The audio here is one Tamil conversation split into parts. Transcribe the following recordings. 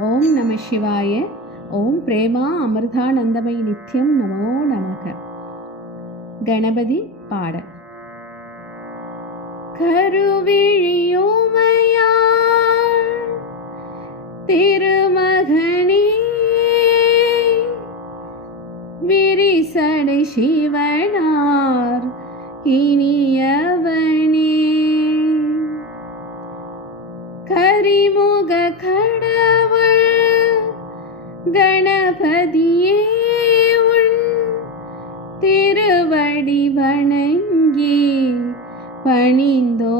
ஓம் நம சிவாய. ஓம் பிரேமா அமிர்தானந்தமை நித்யம் நமோ நமக. கணபதி பாடல். கருவிழியோமையார் திருமகனே விரிசடை சிவனார் இனிய தளபதியே உன் திருவடி வணங்கி பணிந்தோ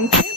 ആയിട്ട്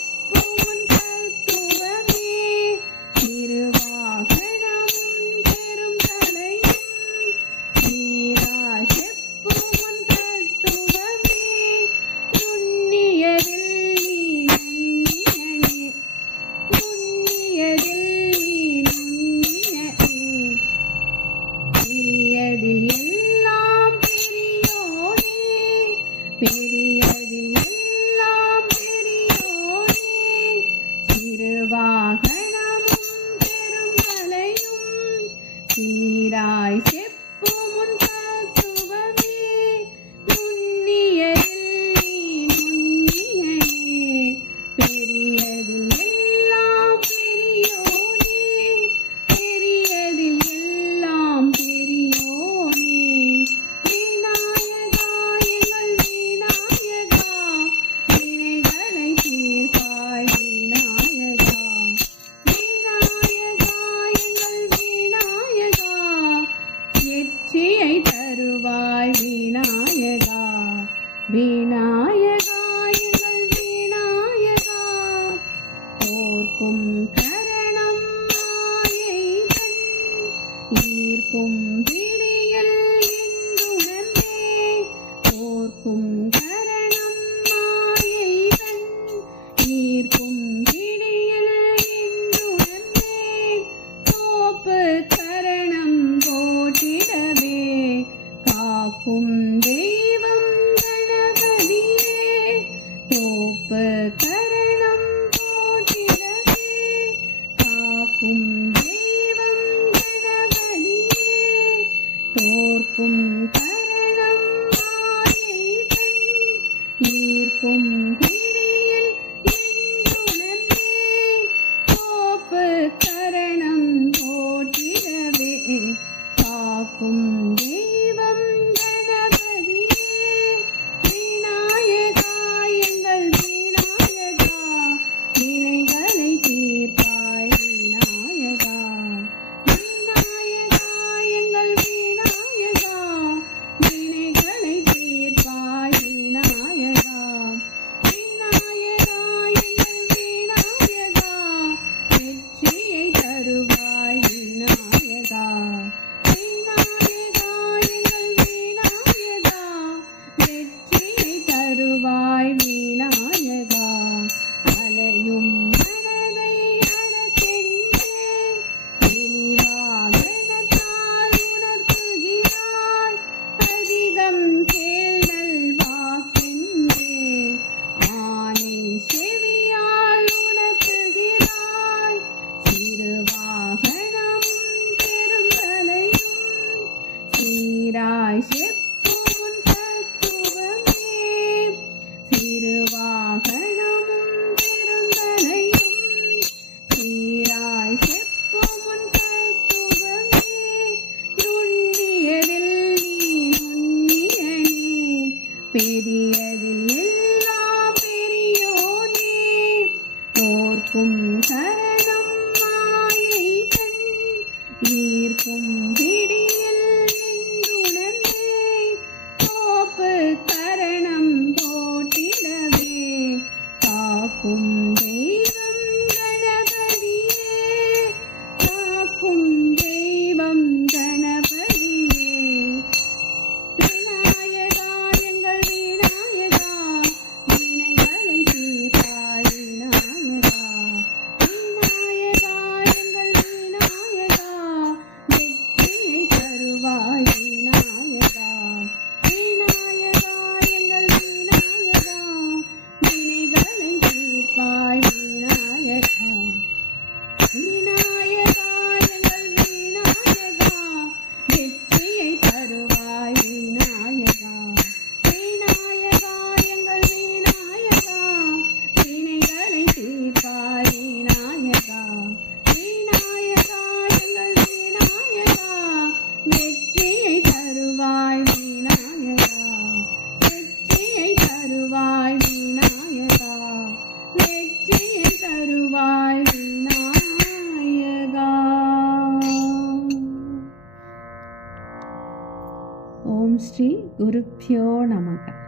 காக்கும் தெய்வம் கணபதியே தோப்ப கரணம் போட்டிடவே காக்கும் தெய்வம் கணபதியே தோற்கும் கரணம் ஈர்க்கும் yung நீர் பொம்பிடி 의르피어 넘어가